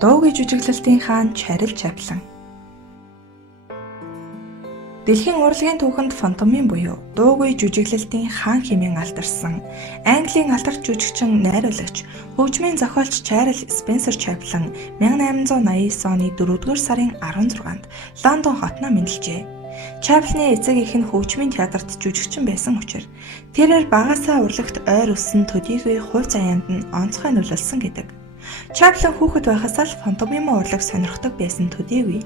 Дуугүй жүжиглэлтийн хаан Чарли Чаплин. Дэлхийн урлагийн түүхэнд фантомын буюу дуугүй жүжиглэлтийн хаан хэмээн алдарсан Английн алдарч жүжигчин, найруулагч, хөгжмийн зохиолч Чарльз Спенсер Чаплин 1889 оны 4-р сарын 16-нд Лондон хотноо мэндэлжээ. Чаплины эцэг эх нь хөгжмийн театрт жүжигчин байсан учраас тэрээр багаасаа урлагт ойр өссөн төдийгүй хувь заяанд нь онцгой нөлөөлсөн гэдэг. Чаплин хүүхэд байхасаа л фантомимо урлаг сонирхдог байсан төдийгүй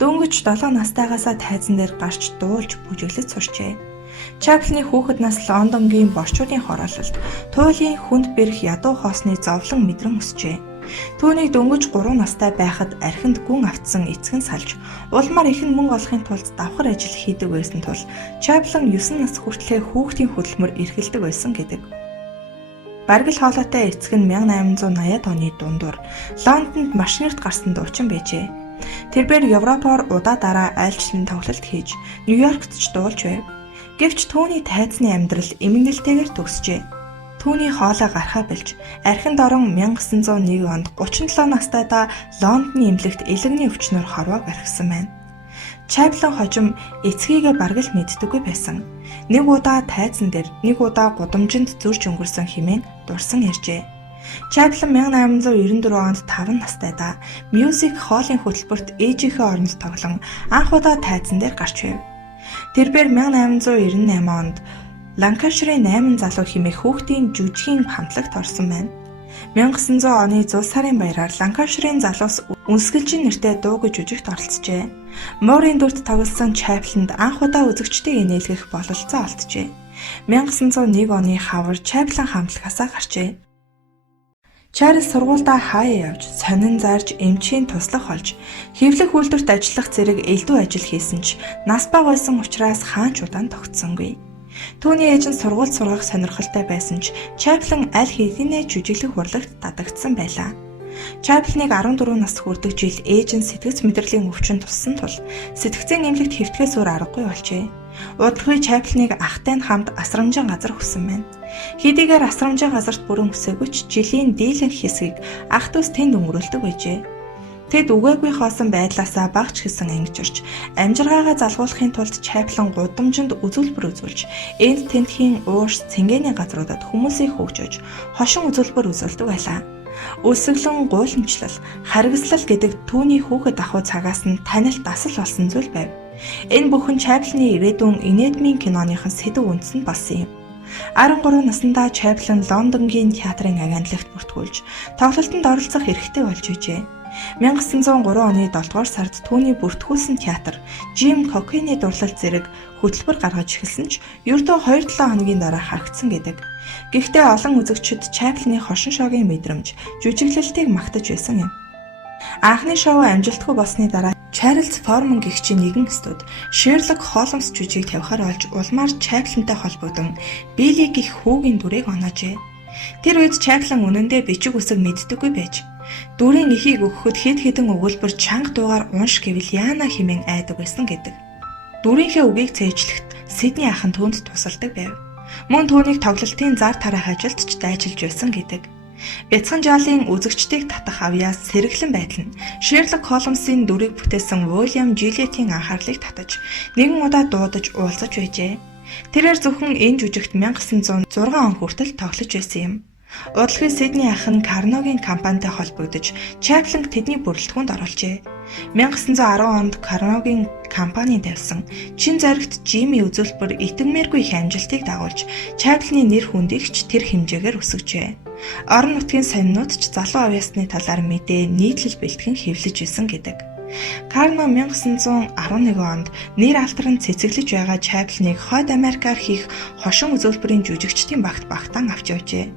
дөнгөж 7 настайгаасаа тайзан дээр гарч дуулж бүжиглэж сурчээ. Чаплины хүүхэд нас Лондонгийн борчуудын хороололд туйлын хүнд бэрх ядуу хоосны зовлон мэдрэн өсчээ. Түүнийг дөнгөж 3 настай байхад архинд гүн автсан эцэг нь салж улмаар ихэн мөнгө олохын тулд давхар ажил хийдэг байсан тул Чаплин 9 нас хүртлээр хүүхдийн хөдөлмөр эрхэлдэг байсан гэдэг. Баргал хоолойтой эцэг нь 1880-ад оны дундуур Лондонд машинерт гарсан дуучин байжээ. Тэрээр Европоор удаа дараа айлчлалын тоглолт хийж Нью-Йоркт ч дуулж байв. Гэвч түүний тайзны амьдрал эмгэнэлтэйгээр төгсжээ. Түүний хоолой гарахаа бэлж архинд орон 1901 онд 37 настайдаа Лондоны эмнэлэгт элэгний өвчнөөр хорвоо барьсан байна. Чаплин хожим эцгийгээ бараг л мэддэггүй байсан. Нэг удаа тайзан дээр, нэг удаа гудамжинд зурж өнгөрсөн хэмээн дурсан ярьжээ. Чаплин 1894 онд 5 настайдаа мьюзик хоолын хөтөлбөрт ээжийнхээ оронд тоглон анх удаа тайзан дээр гарч байв. Тэрээр 1898 онд Ланкаширын 8 залуу хэмээх хүүхдийн жүжигийн хамтлагт орсон байна. 1900 оны зул сарын баяраар Ланкаширын залуус үнсгэлжин нэртэй дуугүй жүжигт оролцжээ. Морийн дүрт тоглосон Чаплинд анх удаа үзэгчдийг нээлгэх бололцоо олджээ. 1901 оны хавар Чаплин хамтлагаасаа гарчээ. Чарльз сургуульдаа хаяа явж, сонин зарж, эмчийн туслах болж, хэвлэх үйлдвэрт ажиллах зэрэг элдв ажил хийсэн ч нас бага байсан учраас хаанч удаан тогтсонгүй. Түүний ээж нь сургуульд сургах сонирхолтой байсан ч Чаплин аль хэдийнэ жүжиглэх урлагт дадагдсан байлаа. Чаплиныг 14 нас хүрдэг жил ээж нь сэтгц мэдрэлийн өвчин туссан тул сэтгцийн эмнэлэгт хэвтгэхээс өөр аргагүй болжээ. Удалгүй Чаплиныг ахтай нь хамт асрамжийн газар хүссэн байна. Хэдийгээр асрамжийн газарт бүрэн хүсээгүй ч жилийн дийлэнх хэсгийг ах дүүс тэнд өнгөрүүлдэг байжээ. Тэд үгээгүй хоосон байдлаасаа багч хэсэн ангижирч амжиргаагаа залгуулахын тулд Чаплин гудамжинд үзүүлбэр үзүүлж энд тентхийн уурс цэнгэний газруудад хүмүүсийг хөгжөөж хошин үзүүлбэр үзүүлдэг байлаа. Өсөглөн гуйламжлал, харгислал гэдэг түүний хүүхэд ахуй цагаас нь танилт дасал болсон зүйл байв. Энэ бүхэн Чаплины ирээдүйн инэдмийн киноныхон сэдв үндсэн болсон юм. 13 наснда Чаплин Лондонгийн театрын агентлагт бүртгүүлж тоглолтод оролцох эрхтэй болж ижээ. 1903 оны 7-р сард түүний бүртгүүлсэн театр Жим Кокины дурлал зэрэг хөтөлбөр гаргаж эхэлсэн ч ердөө 2-7 хоногийн дараа харагдсан гэдэг. Гэхдээ олон үзэгчид Чаплины хошин шоугийн мэдрэмж, жүжиглэлтийг магтаж байсан юм. Анхны шоу амжилтгүй болсны дараа Чарльз Форман гэгчийн нэгэн студ Шерлок Холмс жүжиг тавихаар олж улмаар Чаплинтай холбогдсон Билли гэх хүүгийн дүрийг оноожээ. Тэр үед Чаплин үнэндээ бичиг үсэг мэддэггүй байж дүрийн эхийг өгөхөд хэд хэдэн өгүүлбэр чанга дуугаар унш гэвэл яана хэмээн айдаг байсан гэдэг. Дүрийнхээ үгийг цээжлэхэд Сидни ах нь түүнд тусалдаг байв. Мөн түүнийг тоглолтын зар тараах ажилд ч дайчилж байсан гэдэг. Бяцхан жаалын үзэгчдийг татах авьяас сэргэлэн байдал нь Шерлок Холмсын дүрийг бүтээсэн Уильям Жилетийн анхаарлыг татаж нэгэн удаа дуудаж уулзаж байжээ. Тэрээр зөвхөн энэ жүжигт 1906 он хүртэл тоглож байсан юм. Удалгүй Сидни ах нь Карногийн компанитай холбогдож Чаплинг тэдний бүрэлдэхүүнд оруулжээ. 1910 онд Карногийн компани тавьсан чин зоригт Жими үзүүлбэр итгэмээргүй их амжилтыг дагуулж Чаплины нэр хүндийгч тэр хэмжээгээр өсөжээ. Орон нутгийн сонинууд ч залуу авьяасны талаар мэдээ нийтлэл бэлтгэн хэвлэж исэн гэдэг. Карно 1911 онд нэр алтарн цэцэглэж байгаа Чаплиныг Хойд Америкаар хийх хошин үзүүлбэрийн жүжигчдийн багт багтаан авч явжээ.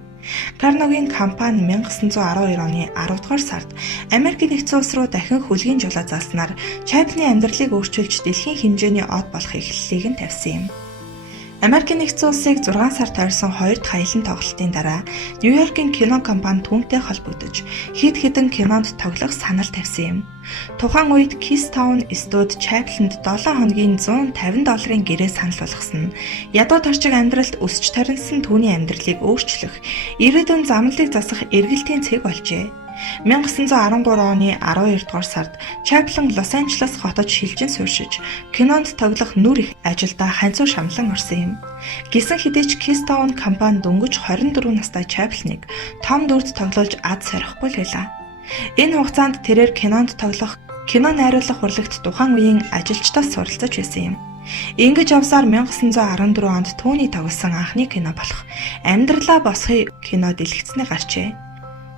Карногийн компани 1912 оны 10 дугаар сард Америкийн нэгдсэн улс руу дахин хөлгийн жолоо залснаар Чаплины амьдралыг өөрчилж дэлхийн хэмжээний од болох эхлэлийг нь тавьсан юм. Америкийн нэгдсэн улсыг 6 сар тойрсон 2 дахь аялын тоглолтын дараа Нью-Йоркийн кино компани түүнтэй холбогдож хэд хэдэн кинонд тоглох санал тавьсан юм. Тухайн үед Keystone студ Чаплинд 7 хоногийн $150 гэрээ санал болгосон нь ядуу тарчиг амьдралд өсч таринсан түүний амьдралыг өөрчлөх, ирээдүйн замналыг засах эргэлтийн цэг болжээ. 1913 оны 12 дугаар сард Чаплин Лос Анжелес хотод шилжин сууршиж, кинонд тоглох нүр их ажилдаа ханцуу шамлан орсон юм. Гэсэн хэдий ч Keystone компани дөнгөж 24 настай Чаплиныг том дүрд тоглуулж ад сорихгүй л байлаа. Энэ хугацаанд тэрээр кинонд тоглох, кино найруулах урлагт тухайн үеийн ажилчдаас суралцаж байсан юм. Ингэж явсаар 1914 онд түүний тоглосон анхны кино болох Амьдралаа босхий кино дэлгэцний гарчээ.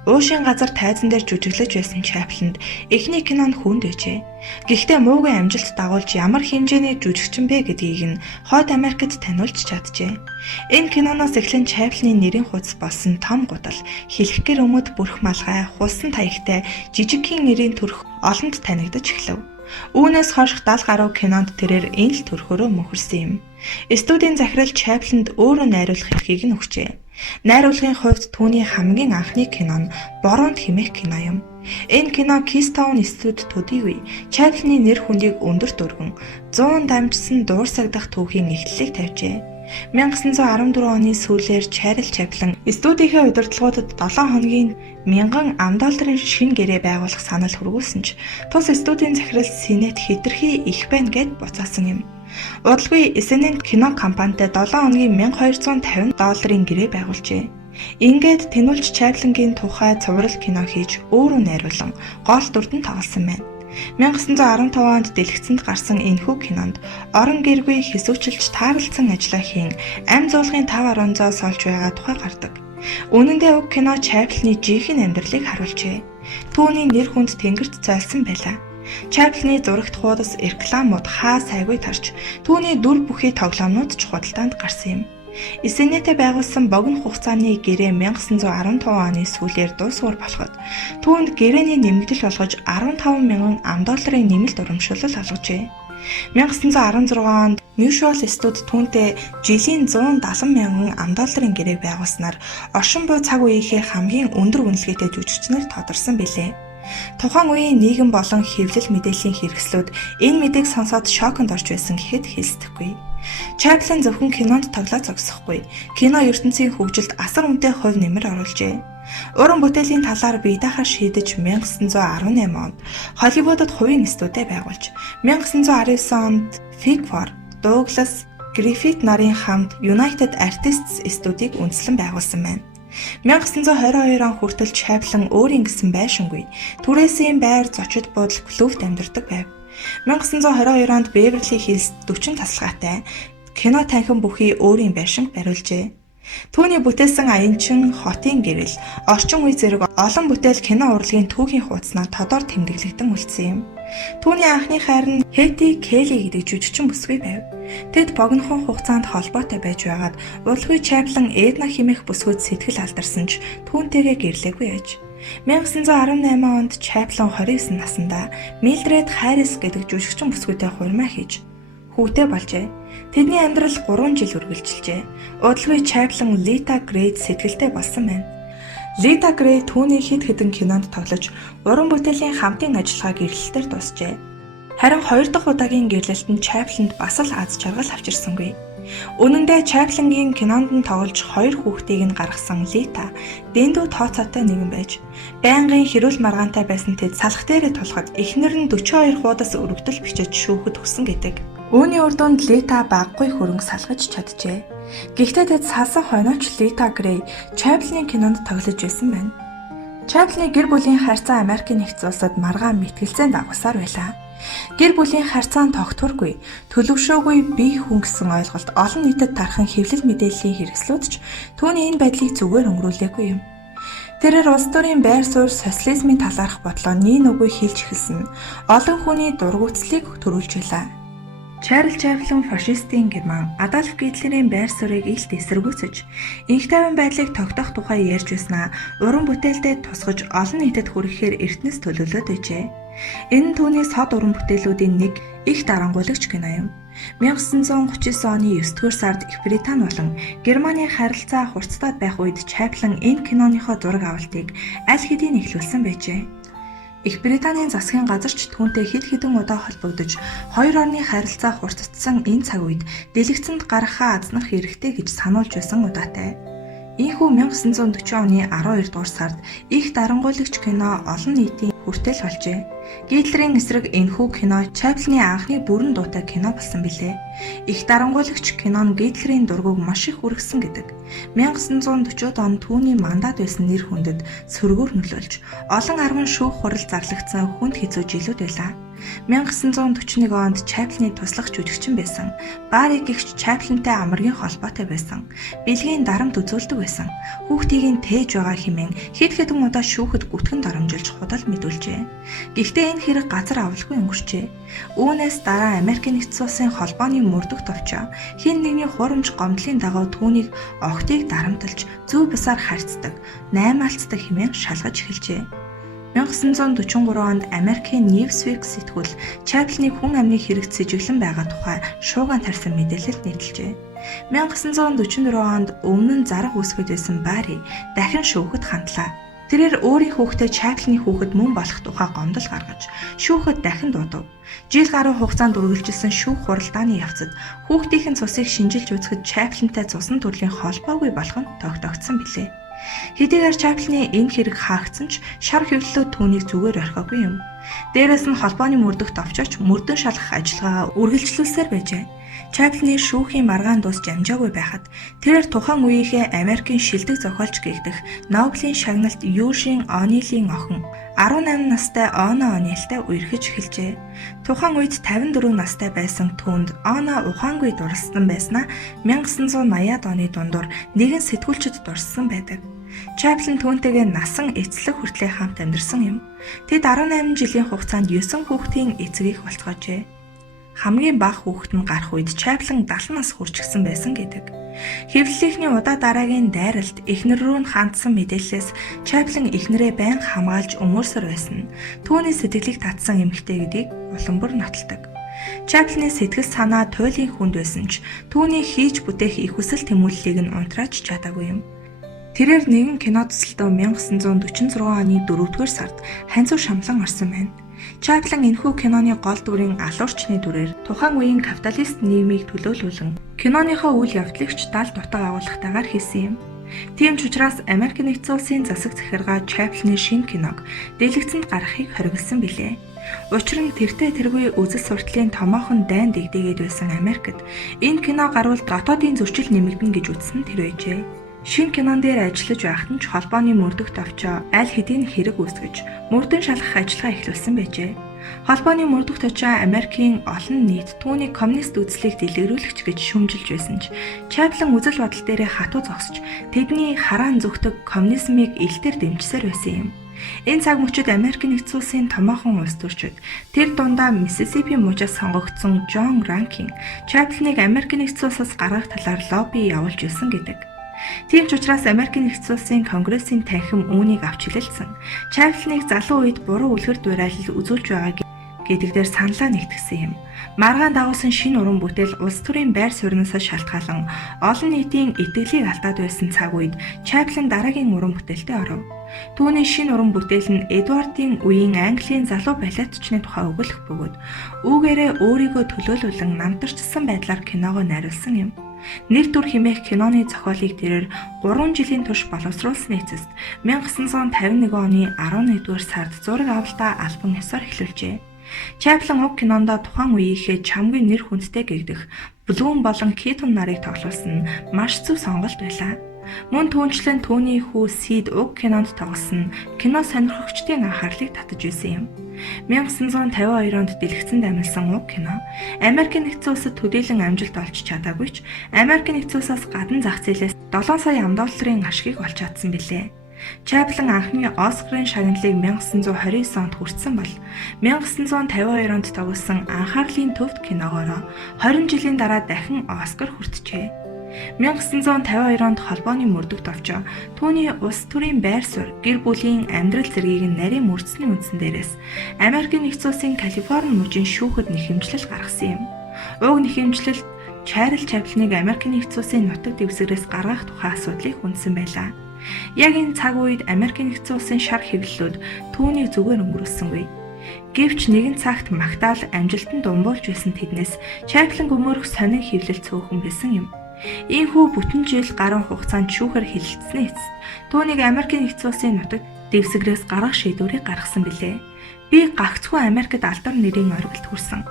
Уушийн газар тайзан дээр жүжиглэж байсан Чаплинд эхний кино нь хүнд байжээ. Гэхдээ муугүй амжилт дагуулж ямар хэмжээний жүжигчин бэ гэдгийг нь Хойд Америкт таниулж чаджээ. Энэ киноноос эхлэн Чаплины нэрийн хуудас болсон том гудал, хэлэх гэр өмөд бүрх малгай, хусан таягтай жижигхэн нэрийн төрх олонд танигдаж эхлэв. Үүнээс хойш 70 гаруй кинонд тэрээр энэ л төрхөөрөө мөхөрсөн юм. Студийн захирал Чаплинд өөрөө найруулах эрхийг нь өгчээ. Найруулгын хувьд түүний хамгийн анхны кино нь Бороонд хэмээх кино юм. Энэ кино Keystone студид төдийгүй Чаплины нэр хүндийг өндөрт өргөн 100 дамжсан дуурсагдах түүхийн эхлэлийг тавьжээ. 1914 оны сүүлээр Чарльз Чаплин студийнхээ удирдлагуудад 7 хоногийн $1000 шинэ гэрээ байгуулах санал хүргүүлсэн ч тус студийн захирал Сенет хэтэрхий их байна гэд буцаасан юм. Удалгүй SNN кино компанитай 7 хоногийн $1250 гэрээ байгуулжээ. Ингээд тэнүүлж Чаплингийн тухай цуврал кино хийж өөрөө найруулан гол дүрдэн тоглосон байна. 1915 онд дэлгэцэнд гарсан энэхүү кинонд орон гэргүй хэсүүчилж тааралцсан ажиллаа хийн ам зуулгын 5.100 олж байгаа тухай гардаг. Үнэн дээр уг кино Чаплины жинхэнэ амьдралыг харуулжээ. Түүний нэр хүнд тэнгэрт зайлсан байлаа. Чаплины зурагт хуудас рекламууд хаа сайгүй тарч түүний дүр бүхий тоглоомнууд ч худалдаанд гарсан юм. SNN-тэй байгуулсан богино хугацааны гэрээ 1915 оны сүүлээр дуусгуур болоход түүнд гэрээний нэмэгдэл болгож $15,000 нэмэлт урамшуулал олгожээ. 1916 онд Mutual Studio түүнтэй жилийн $170,000 гэрээг байгуулснаар оршин буй цаг үеийнхээ хамгийн өндөр үнэлгээтэй жүжигчнэр тодорсон билээ. Тухайн үеийн нийгэм болон хэвлэл мэдээллийн хэрэгслүүд энэ мэдээг сонсоод шоконд орж байсан гэхэд хэлсдэхгүй. Чаплин зөвхөн кинонд тоглоод зогсохгүй. Кино ертөнцийн хөгжилд асар үнэтэй хувь нэмэр оруулжээ. Уран бүтээлийн талаар бие даахаар шийдэж 1918 онд Холливуудад хувийн студи байгуулж 1919 онд Figfar, Douglas Griffith нарын хамт United Artists студийг үндэслэн байгуулсан байна. 1922 он хүртэл Чаплин өөрийн гэсэн байшингүй түрээсийн байр зочид буудал клубт амьдардаг байв. 1922 онд Beverly Hills 40 тасалгаатай кино танхим бүхий өөрийн байшинг бариулжээ. Түүний бүтээсэн аянчин хотын гэрэл, орчин үе зэрэг олон бүтээл кино урлагийн түүхийн хуудаснаар тодор тэмдэглэгдэн үлдсэн юм. Түүний анхны хайр нь Хэти Келли гэдэг жүжигчин бүсгүй байв. Тэд богинохон хугацаанд холбоотой байж байгаад удалгүй Чаплин Эдна хэмээх бүсгүйд сэтгэл алдарсан ч түүнтэйгээ гэрлээгүй аж. 1918 онд Чаплин 29 наснда Mildred Harris гэдэг жүжигчин бүсгүйтэй хурмаа хийж хүүтэй болжээ. Тэдний амьдрал 3 жил үргэлжилжээ. Удалгүй Чаплин Lita Grey сэтгэлтэй болсон байна. Lita Grey түүний хэд хэдэн кинонд тоглож уран бүтээлийн хамтын ажиллагааг эрхлэлээр дуусжээ. Харин 2 дахь удаагийн гэрлэлт нь Чаплинд бас л аз жаргал авчирсангүй. Үнэн дээр Чаплингийн кинонд нь тоглож 2 хүүхдийг нь гаргасан Лита дэндүү тооцоотой нэгэн байж байнгын хэрүүл маргаантай байсан тэд салах дээрээ тулахад эхнэр нь 42 хуудас өргөдөл бичиж шүүхэд өгсөн гэдэг. Үүний үр дүнд Лита баггүй хөрөнгө салгаж чаджээ. Гэхдээ тэд салсан хойноч Lita Grey Чаплины кинонд тоглож байсан байна. Чаплины гэр бүлийн харьцаа Америкийн нэгдсэн улсад маргаан мэтгэлцэн дагуулсаар байлаа. Гэр бүлийн харьцаа нь тогтворгүй, төлөвшөөгүй бие хүн гэсэн ойлголт олон нийтэд тархан хэвлэл мэдээллийн хэрэгслүүд ч түүний энэ байдлыг зүгээр өнгөрүүлээгүй юм. Тэрээр улс төрийн байр суурь социализмын талаарх бодлоо нийн үгүй хэлж эхэлсэн. Олон хүний дургуутслыг төрүүлж байлаа. Чарльз Чаплин фашистын Герман Адольф Гитлерийн байр суурийг илт эсэргүүцэж, инх тайван байдлыг тогтоох тухай ярьж байснаа уран бүтээлдээ тусгаж олон нийтэд хүрэхээр эртнээс төлөвлөд байжээ. Энэ нь түүний сод уран бүтээлүүдийн нэг их дарангуйлагч кино юм. 1939 оны 9-р сард Их Британи болон Германы харилцаа хурцтай байх үед Чаплин энэ киноныхоо зураг авалтыг аль хэдийн эхлүүлсэн байжээ. Их Британийн засгийн газарч түүнтэй хэд хэдэн удаа холбогдож хоёр орны харилцаа хурцдсан энэ цаг үед дэлгэцэнд гаргахаа азнах хэрэгтэй гэж сануулж байсан удаатай. Ийхүү 1940 оны 12 дугаар сард их дарангуйлагч кино олон нийтийн хүртэл болжээ. Гитлерийн эсрэг энэхүү кино Чаплины анхны бүрэн дуутай кино болсон билээ. Их дарангуйлагч кино нь Гитлерийн дургуг маш их үргэсэн гэдэг. 1940-д он түүний мандат байсан нэр хүндэд сөргөөр нөлөөлж, олон арван шүүх хурал зарлагдсан хүнд хэцүү жилүүд байлаа. 1941 онд Чаплины туслах жүжигчин байсан. Барри гэгч Чаплинтай амаргийн холбоотой байсан. Бэлгийн дарамт үзүүлдэг байсан. Хүүхдийг нь тээж байгаа хэмээн хэд хэдэн удаа шүүхэд гүтгэн дарамжилж худал мэдүүлжээ. Гэхдээ энэ хэрэг газар авалгүй өнгөрчээ. Үүнээс дараа Америкийн нэгдсэн улсын холбооны мөрдөх товчоо хэн нэгний хурамч гомдлын дагуу түүнийг охтыг дарамталж зөв бусаар харьцдаг, наймаалцдаг хэмээн шалгаж эхэлжээ. 1943 онд Америкийн Newsweek сэтгүүл Чаплины хүн амны хэрэгт сэжиглэн байгаа тухай шуугиан тарьсан мэдээлэл нийтэлжээ. 1944 онд өмнө нь зарга үүсгэж байсан Барри дахин шүүхэд хандлаа. Тэрээр өөрийн хүүхдээ Чаплины хүүхэд мөн болох тухай гомдол гаргаж шүүхэд дахин дуудав. Жил гаруй хугацаанд үргэлжилсэн шүүх хуралдааны явцад хүүхдийн цусыг шинжилж үзэхэд Чаплинтай цусан төрлийн холбоогүй болох нь тогтогдсон билээ. Хэдийгээр Чаплины энэ хэрэг хаагдсан ч шар хэвлэлүүд түүнийг зүгээр орхиогүй юм. Дээрээс нь холбооны мөрдөх товчооч мөрдөн шалгах ажиллагаагаа үргэлжлүүлсээр байжээ. Чаплины шүүхийн маргаан дуусч амжаагүй байхад тэрээр тухайн үеийнхээ Америкийн шилдэг зохиолч гэгдэх Нобелийн шагналт Южин О'Нилийн охин 18 настай Оно О'Нилтай үерхэж эхэлжээ. Тухайн үед 54 настай байсан түүнд Оно ухаангүй дурласан байснаа 1980-ад оны дундуур нэгэн сэтгүүлчд дурссан байдаг. Чаплин түүнтэйгээ насан эцлэг хүртлэх хамт амьдарсан юм. Тэд 18 жилийн хугацаанд 9 хүүхдийн эцэг их болцоожээ. Хамгийн бага хүүхэд нь гарах үед Чаплин 70 нас хүрчихсэн байсан гэдэг. Хэвлэлийнхний удаа дараагийн дайралт эхнэр рүү нь хандсан мэдээллээс Чаплин эхнэрээ байнга хамгаалж өмөрсөр байсан. Түүний сэтгэлийг татсан эмэгтэй гэдгийг улам бүр нотолдог. Чаплины сэтгэл санаа туйлын хүнд байсан ч түүний хийж бүтээх их хүсэл тэмүүллийг нь унтрааж чадаагүй юм. Тэрээр нэгэн кино төсөлтөө 1946 оны 4-р сард ханцуу шамлан орсон байна. Чаплин энэхүү киноны гол дүрийн алуурчны дүрээр тухайн үеийн капиталист нийгмийг төлөөлүүлэн киноныхоо үйл явдлыг ч дал дутаг агуулгатайгаар хийсэн юм. Тийм ч учраас Америк нэгдсэн улсын засаг захиргаа Чаплины шинэ киног дэлгэцэнд гаргахыг хориглосон билээ. Учир нь тэртээ тэргүй үзэл сурталын томоохон дайн дэгдээгээд байсан Америкт энэ кино гарвал дотоодын зөрчил нэмэгдэнэ гэж үзсэн тэр байжээ. Шинэ кинон дээр ажиллаж байхад нь ч холбооны мөрдөх товчоо аль хэдийн хэрэг үүсгэж мөрдөн шалгах ажиллагаа эхлүүлсэн байжээ. Холбооны мөрдөх товчоо Америкийн олон нийт түүний коммунист үзлийг дэлгэрүүлэгч гэж шүүмжилж байсан ч Чаплин үзэл бодол дээрээ хатуу зогсож тэдний хараан зүгтэг коммунизмыг илтээр дэмжсээр байсан юм. Энэ цаг мөчид Америкийн нэгдсэн улсын томоохон улс төрчид тэр дундаа Миссисипи мужаас сонгогдсон Джон Ранкин Чаплиныг Америкийн нэгдсэн улсаас гаргах талаар лобби явуулж ирсэн гэдэг. Тийм ч учраас Америкийн нэгдсэн улсын Конгрессийн танхим үүнийг авч хэлэлцэн Чаплиныг залуу үед буруу үлгэр дуурайлал үзүүлж байгаа гэдэгдэр саналаа нэгтгэсэн юм. Маргаан дагуулсан шинэ уран бүтээл улс төрийн байр сууриасаа шалтгаалan олон нийтийн итгэлийг алдаад байсан цаг үед Чаплин дараагийн уран бүтээлтэд оров. Түүний шинэ уран бүтээл нь Эдвардын үеийн Английн залуу балетчны тухай өгүүлэх бөгөөд үүгээрээ өөрийгөө төлөөлүүлэн намтарчсан байдлаар киногоо найруулсан юм. Нэр түр хэмээх киноны зохиолыг тэрээр 3 жилийн турш боловсруулсны эцэст 1951 оны 11-р сард зураг авалтаа альбом ёсоор эхлүүлжээ. Чаплин уг кинондоо тухайн үеийнхээ чамгийн нэр хүндтэй гэгдэх Блум болон Китон нарыг тоглосон нь маш зөв сонголт байлаа. Мөн түүнчлэн түүний хүү Сид уг кинонд тоглосон кино сонирхогчдын анхаарлыг татаж байсан юм. 1952 онд дэлгэцэнд амилсан уг кино Америкийн нэгдсэн улсад төдийлөн амжилт олж чадаагүй ч Америкийн нэгдсэн улсаас гадна зах зээлээс 7 сая $7 ашгийг олж чадсан билээ. Чаплин анхны Оскарын шагналыг 1929 онд хүртсэн бол 1952 онд тоглосон анхаарлын төвд киногоороо 20 жилийн дараа дахин Оскар хүртжээ. 1952 онд холбооны мөрдөх товчоо түүний улс төрийн байр суурь, гэр бүлийн амьдрал зэргийг нь нарийн мөрдсөний үндсэн дээрээс Америкийн нэгдсэн улсын Калифорни мужийн шүүхэд нэхэмжлэл гаргасан юм. Уг нэхэмжлэл Чарльз Чаплиныг Америкийн нэгдсэн улсын нутаг дэвсгэрээс гаргах тухай асуудлыг хүндсэн байлаа. Яг энэ цаг үед Америкийн нэгдсэн улсын шар хэвлэлүүд түүнийг зүгээр өнгөрүүлсэнгүй. Гэвч нэгэн цагт магтаал амжилтанд умбуулж байсан тэднээс Чаплин гүмөрөх сонин хэвлэл цөөхөн байсан юм. Ийхүү бүтэн жил гаруй хугацаанд шүүхээр хилэлцсэний эцэст түүнийг Америкийн нэгдсэн улсын нутагт дэвсгэрээс гаргах шийдвэрийг гаргасан билээ. Би гагцхүү Америкт алдар нэрийн оргилд хүрсэн.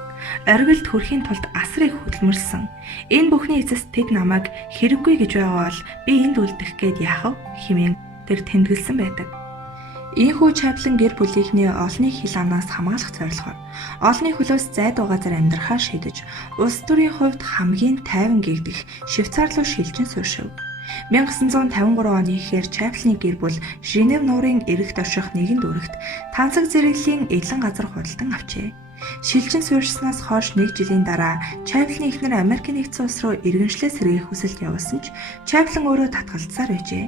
Оргилд хүрэхийн тулд асар их хөдөлмөрлсөн. Энэ бүхний эцэст тэд намайг хэрэггүй гэж байгаа бол би энд үлдэх гээд яах вэ хэмээн тэр тэмдэглэсэн байдаг. Ийхүү Чаплин гэр бүлийнхний олонний хил амнаас хамгаалах зорилгоор олонний хөлөөс зайдуу газар амьдрахаа шийдэж улс төрийн хувьд хамгийн тайван гэгдэх Швейцар руу шилжин сууршив. 1953 оны ихээр Чаплины гэр бүл Женев нуурын эрэгт орших нэгэн дүүрэгт тансаг зэрэглэлийн эдлэн газар худалдан авчээ. Шилжин суурьснаас хойш 1 жилийн дараа Чаплины эхнэр Америкийн нэгдсэн улс руу иргэншлээ сэргээх хүсэлт явуулсан ч Чаплин өөрөө татгалзсаар байжээ.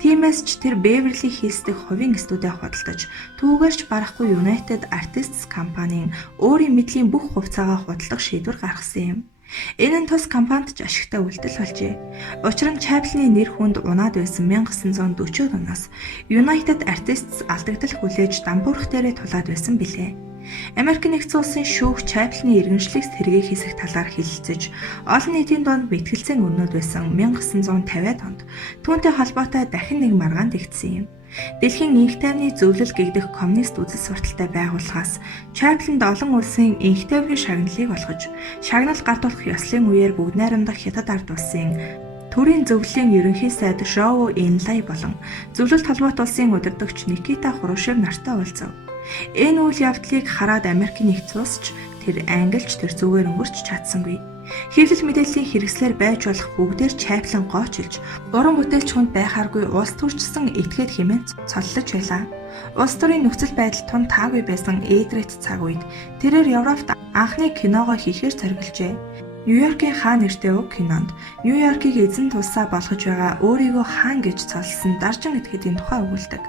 Тиймээс ч тэр Beverly Hills дэх хувийн студид худалдаж, түүгээрч барахгүй United Artists компанийн өөрийн мэдлийн бүх хувьцаагаа худалдах шийдвэр гаргасан юм. Энэ нь тус компанид ч ашигтай үйлдэл болжээ. Учир нь Чаплины нэр хүнд унаад байсан 1940-д оноос United Artists алдагдал хүлээж дампуурх дээрээ тулаад байсан билээ. Америкийн нэгдсэн улсын шүүх Чаплины иргэншлийг сэргээх хэсэг талаар хэлэлцэж, олон нийтийн дунд мэтгэлцэн өрнөд байсан 1950-ад онд түүнтэй холбоотой дахин нэг маргаан тэгдсэн юм. Дэлхийн инх тайвны зөвлөл гэгдэх коммунист үзэл сурталтай байгууллагаас Чаплинд олон улсын инх тайвны шагналыг олгож, шагнал гардуулах ёслын үеэр бүгд найрамдах Хятад ард улсын төрийн зөвлөлийн ерөнхий сайд Жоу Энлай болон зөвлөлт холбоот улсын удирдагч Никита Хрушев нартай уулзав. Энэ үйл явдлыг хараад Америкийн нэгдсэн улс ч тэр Англич тэр зүгээр өнгөрч чадсангүй. Хэвлэл мэдээллийн хэрэгслэр байж болох бүгдээр Чаплин гоочилж, уран бүтээлч хүнд байхааргүй улс төрчсөн этгээд хэмээн цоллож байлаа. Улс төрийн нөхцөл байдал тун таагүй байсан Эдрит цаг үед тэрээр Европт анхны киногоо хийхээр зоригложээ. Нью-Йоркийн хаан нэртэй уг кинонд Нью-Йоркийг эзэн тулсаа болгож байгаа өөрийгөө хаан гэж цолсон даржин этгээдийн тухай өгүүлдэг.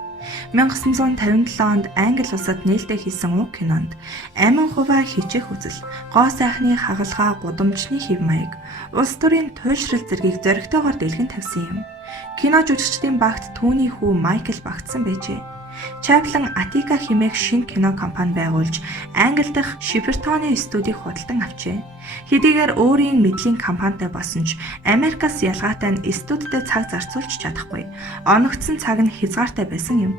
1957 онд Англи улсад нээлттэй хийсэн уг кинонд амин хуваа хичээх үзэл, гоо сайхны хагалгаа, гудамжны хэв маяг, улс төрийн туйлшрал зэргийг зоригтойгоор дэлгэн тавьсан юм. Кино жүжигчдийн багт түүний хүү Майкл багтсан байжээ. Чаплин Атика хэмээх шинэ кино компани байгуулж Англи дахь Шипертоны студийг худалдан авчээ. Хэдийгээр өөрийн мэдлийн компанитай болсон ч Америкаас ялгаатай нь студидтэй цаг зарцуулж чадахгүй. Оногдсон цаг нь хязгаартай байсан юм.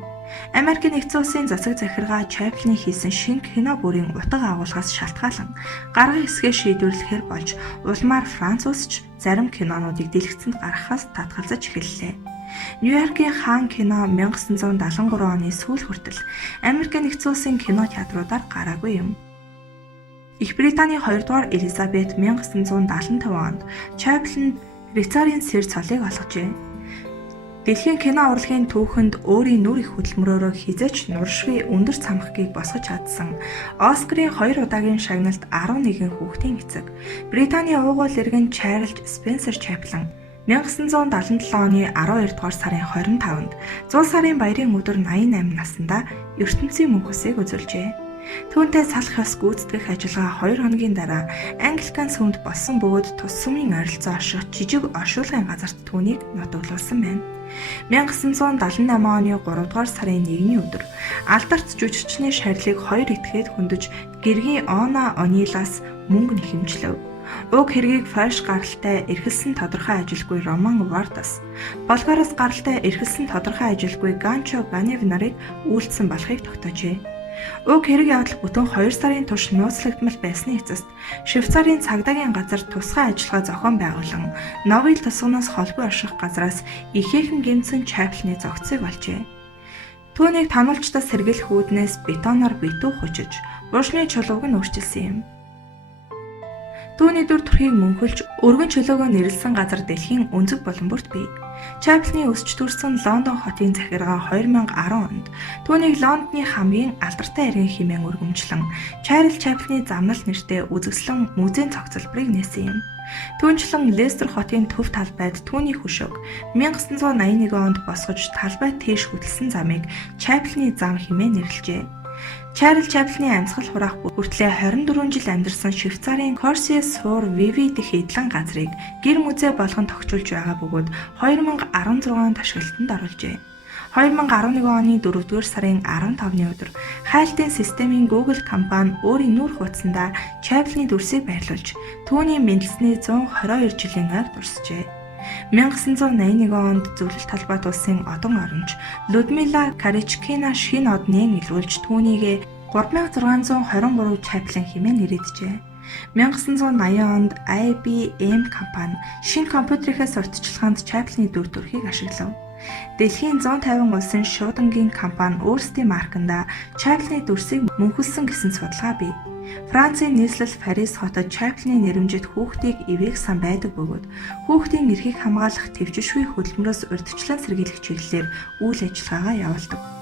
Америкийн нэгдсэн улсын засаг захиргаа Чаплины хийсэн шинэ кино бүрийн утга агуулгаас шалтгаалan гаргах хэсгээ шийдвэрлэхээр болж улмаар Франц улс ч зарим кинонуудыг дэлгэцэнд гаргахаас татгалзаж эхэллээ. Нью-Йоркийн хаан кино 1973 оны сүүл хүртэл Америкийн нэгдсэн улсын кино театруудаар гараагүй юм. Их Британий 2 дугаар Элизабет 1975 онд Чаплин Рицарийн сэр цолыг олгожээ. Дэлхийн кино урлагийн түүхэнд өөрийн нүр их хөдөлмөрөөрөө хизээч нуршгүй өндөр цамхгийг босгож чадсан Оскарын 2 удаагийн шагналт 11 хүүхдийн эцэг Британий уугуул иргэн Чарльз Спенсер Чаплин 1977 оны 12 дугаар сарын 25-нд 100 сарын баярын өдөр 88 наснда ертөнцийн мөнхөсийг үзүүлжээ. Түүнтэй салах ёс гүйцэтгэх ажиллагаа 2 хоногийн дараа Англикан сүмд болсон бөгөөд тус сүмийн ойролцоо орших жижиг оршуулгын газарт түүнийг нутаглуулсан байна. 1978 оны 3 дугаар сарын 1-ний өдөр алдарт жүжигчний шарилыг 2 этгээд хөндөж гэргийн Она Онилаас мөнгө нэхэмжлэв. Уг хэргийг Фальш гаралтай эрхэлсэн тодорхой ажилгүй Роман Вардас, Болгороос гаралтай эрхэлсэн тодорхой ажилгүй Ганчо Ганев нарыг үйлдсэн болохыг тогтоожээ. Уг хэрэг явдал бүтэн 2 сарын турш нууцлагдмал байсны эцэст Швейцарын цагдаагийн газар тусгай ажиллагаа зохион байгуулан Новел тусгоноос холбоо орших газраас ихээхэн гэмсэн Чаплины зогцыг олжээ. Түүнийг тонолчдод сэргийлэх үүднээс бетоноор битүү хужиж, уушны чулууг нь өөрчилсөн юм. Түүний дүр төрхийг мөнхөлж өргөн чөлөөгөө нэрлсэн газар дэлхийн өнцөг боломборт бий. Чаплины өсч төрсөн Лондон хотын захиргаа 2010 онд түүнийг Лондоны хамгийн алдартай иргэн хэмээн өргөмжлөн Чарльз Чаплины замнал нэртэй үзэсгэлэн музейн цогцлборыг нээсэн юм. Түүнчлэн Лестер хотын төв талбайд түүний хөшөөг 1981 онд босгож талбайд тийш хөтлсөн замыг Чаплины зам хэмээн нэрлэжээ. Чарльз Чаплины амьсгал хураах хүртлээр 24 жил амьдарсан Швейцарын Корсиес суур Виви дэх эдлэн газрыг гэр мүзей болгон тогтжуулж байгаа бөгөөд 2016 онд ашиглалтанд оруулжээ. 2011 оны 4-р сарын 15-ны өдөр хайлтын системийн Google компани өөрийн нүүр хуудсандаа Chaplin-ы дүрсийг байрлуулж, түүний мэндэлсний 122 жилийн ойг дурсжээ. 1981 онд зөвлөлт талбайд улсын одон оромж Людмила Каричкина шинэ од нийлүүлж түүнийг 3623 Chaplin хэмээн нэрийджээ. 1980 онд IBM компани шинэ компьютерийнхээ сурталчилгаанд Chaplin-ы дүр төрхийг ашиглав. Дэлхийн 150 улсын шуудангийн компани өөрсдийн маркандаа Chaplin-ы дүрсийг мөнхөлсөн гэсэн судалгаа бий. Францын нийслэл Парис хотод Chaplin-ы нэрэмжит хүүхдийг ивэх сан байдаг бөгөөд хүүхдийн эрхийг хамгаалах төвчшгүй хөдөлмөрөөс урьдчилан сэргийлэх чиглэлээр үйл ажиллагаагаа явуулдаг.